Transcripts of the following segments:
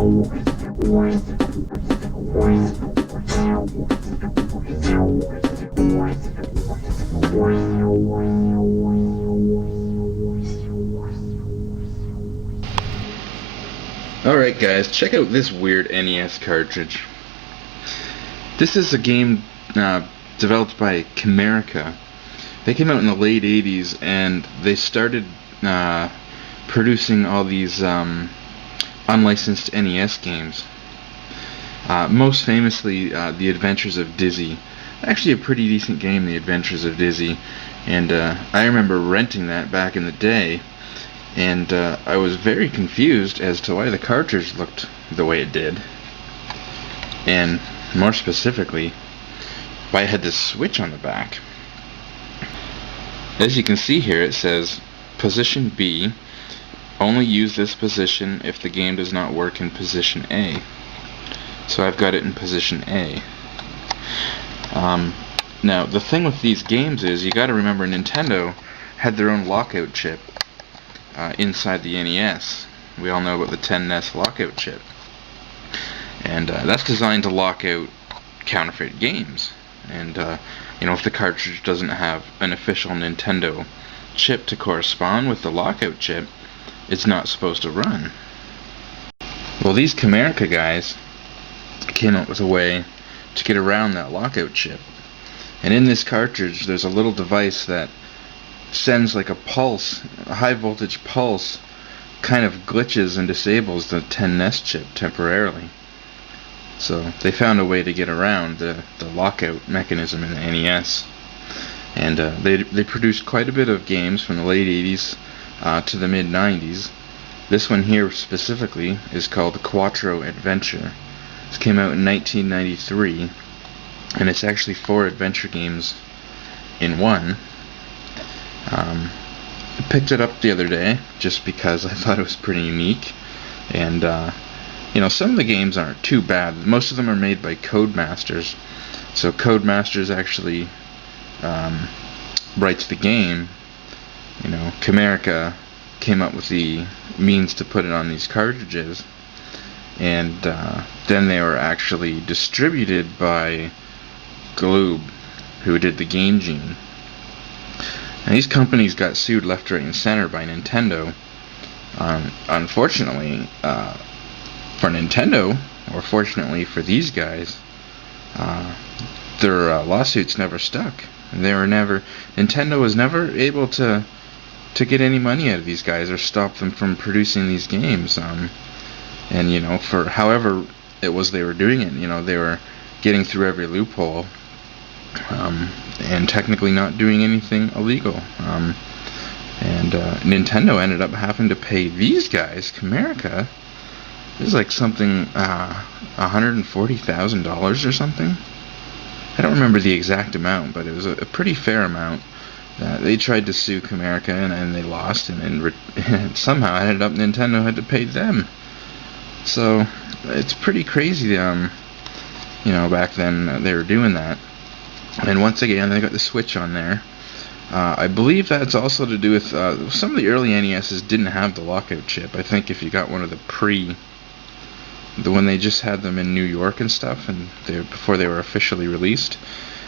Alright guys, check out this weird NES cartridge. This is a game developed by Camerica. They came out in the late 80s and they started producing all these unlicensed NES games. Most famously, The Adventures of Dizzy. Actually a pretty decent game, The Adventures of Dizzy. And I remember renting that back in the day. And I was very confused as to why the cartridge looked the way it did. And more specifically, why it had this switch on the back. As you can see here, it says Position B. Only use this position if the game does not work in Position A. So I've got it in Position A. Now, the thing with these games is, you gotta remember Nintendo had their own lockout chip inside the NES. We all know about the 10NES lockout chip. And that's designed to lock out counterfeit games. And, if the cartridge doesn't have an official Nintendo chip to correspond with the lockout chip, it's not supposed to run. Well, these Camerica guys came up with a way to get around that lockout chip. And in this cartridge, there's a little device that sends like a pulse, a high voltage pulse, kind of glitches and disables the 10NES chip temporarily. So they found a way to get around the lockout mechanism in the NES. And they produced quite a bit of games from the late 80s to the mid 90s. This one here specifically is called Quattro Adventure. This came out in 1993, and it's actually 4 adventure games in one. I picked it up the other day just because I thought it was pretty unique, and some of the games aren't too bad. Most of them are made by Codemasters, so Codemasters actually writes the game. Camerica came up with the means to put it on these cartridges, and then they were actually distributed by Gloob, who did the Game Genie. And these companies got sued left, right, and center by Nintendo. Unfortunately for Nintendo, or fortunately for these guys, their lawsuits never stuck. Nintendo was never able to get any money out of these guys or stop them from producing these games. And for however it was they were doing it, they were getting through every loophole. And technically not doing anything illegal. And Nintendo ended up having to pay these guys, Camerica, it was like something, $140,000 or something. I don't remember the exact amount, but it was a pretty fair amount. They tried to sue Camerica and they lost, and somehow ended up Nintendo had to pay them. So it's pretty crazy. Back then they were doing that. And once again, they got the switch on there. I believe that's also to do with some of the early NESs didn't have the lockout chip. I think if you got one of when they just had them in New York and stuff, and before they were officially released.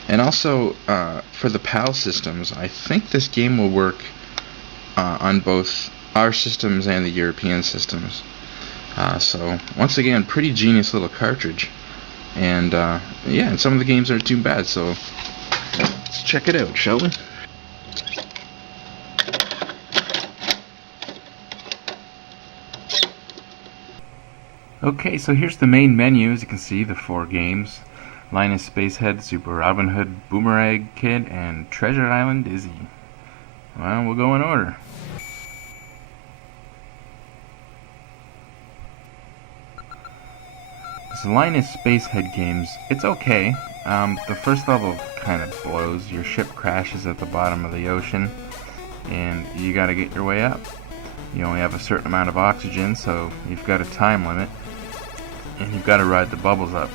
And also for the PAL systems, I think this game will work on both our systems and the European systems. So once again, pretty genius little cartridge. And and some of the games aren't too bad, so let's check it out, shall we? Okay, so here's the main menu. As you can see, the 4 games: Linus Spacehead, Super Robhinhood, Boomerang Kid, and Treasure Island Dizzy. Well, we'll go in order. The Linus Spacehead games, it's okay. The first level kind of blows. Your ship crashes at the bottom of the ocean, and you gotta get your way up. You only have a certain amount of oxygen, so you've got a time limit, and you've got to ride the bubbles up.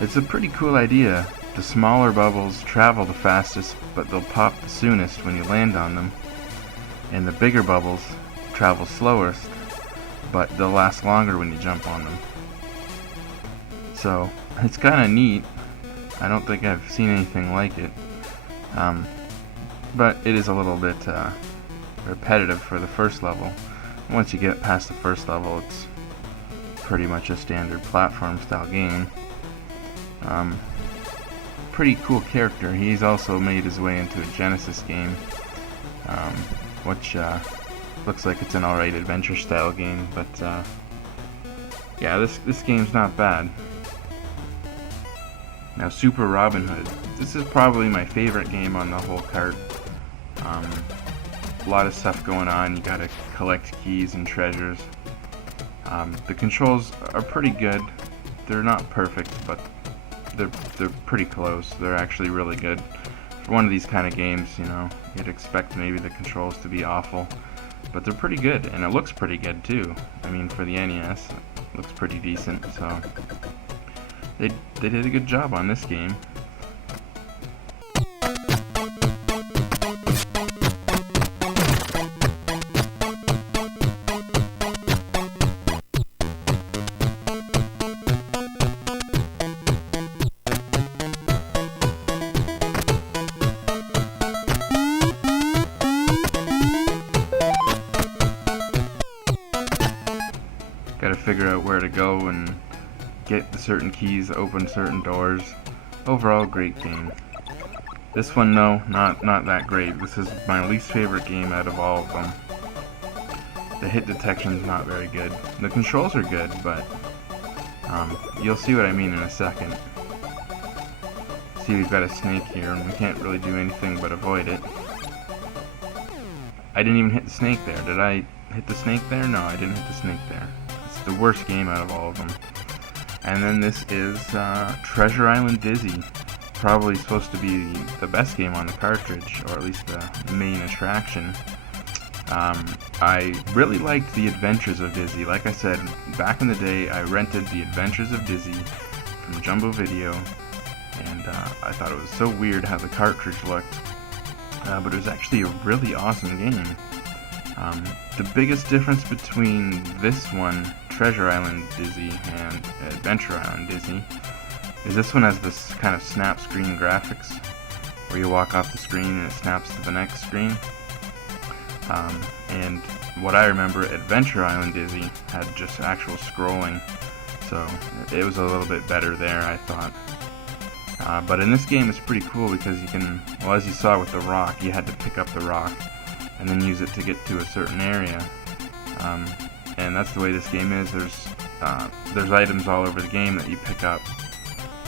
It's a pretty cool idea. The smaller bubbles travel the fastest, but they'll pop the soonest when you land on them, and the bigger bubbles travel slowest, but they'll last longer when you jump on them. So it's kind of neat. I don't think I've seen anything like it, but it is a little bit repetitive for the first level. Once you get past the first level, it's pretty much a standard platform style game. Pretty cool character. He's also made his way into a Genesis game, which looks like it's an alright adventure style game, but yeah, this game's not bad. Now, Super Robhinhood. This is probably my favorite game on the whole cart. A lot of stuff going on. You gotta collect keys and treasures. The controls are pretty good. They're not perfect, but they're pretty close. They're actually really good. For one of these kind of games, you know, you'd expect maybe the controls to be awful, but they're pretty good, and it looks pretty good too. I mean, for the NES, it looks pretty decent, so they did a good job on this game. Gotta figure out where to go and get the certain keys to open certain doors. Overall, great game. This one, no, not that great. This is my least favorite game out of all of them. The hit detection's not very good. The controls are good, but you'll see what I mean in a second. See, we've got a snake here, and we can't really do anything but avoid it. I didn't even hit the snake there. Did I hit the snake there? No, I didn't hit the snake there. It's the worst game out of all of them. And then this is Treasure Island Dizzy. Probably supposed to be the best game on the cartridge, or at least the main attraction. I really liked the Adventures of Dizzy. Like I said, back in the day, I rented the Adventures of Dizzy from Jumbo Video, and I thought it was so weird how the cartridge looked, but it was actually a really awesome game. The biggest difference between this one, Treasure Island Dizzy, and Adventure Island Dizzy, is this one has this kind of snap screen graphics, where you walk off the screen and it snaps to the next screen. And what I remember, Adventure Island Dizzy had just actual scrolling, so it was a little bit better there, I thought. But in this game it's pretty cool because you can, well, as you saw with the rock, you had to pick up the rock and then use it to get to a certain area. And that's the way this game is. There's items all over the game that you pick up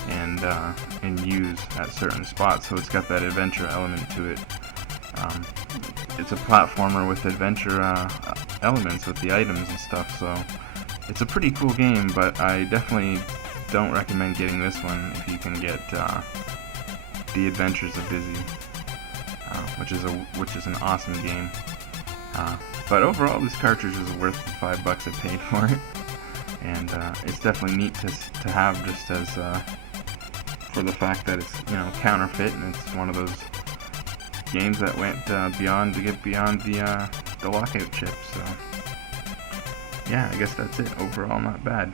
and use at certain spots, so it's got that adventure element to it. It's a platformer with adventure elements with the items and stuff, so it's a pretty cool game, but I definitely don't recommend getting this one if you can get the Adventures of Dizzy, which is an awesome game. But overall, this cartridge is worth the $5 I paid for it, and it's definitely neat to have, just as for the fact that it's, you know, counterfeit, and it's one of those games that went beyond to get beyond the lockout chip. So yeah, I guess that's it. Overall, not bad.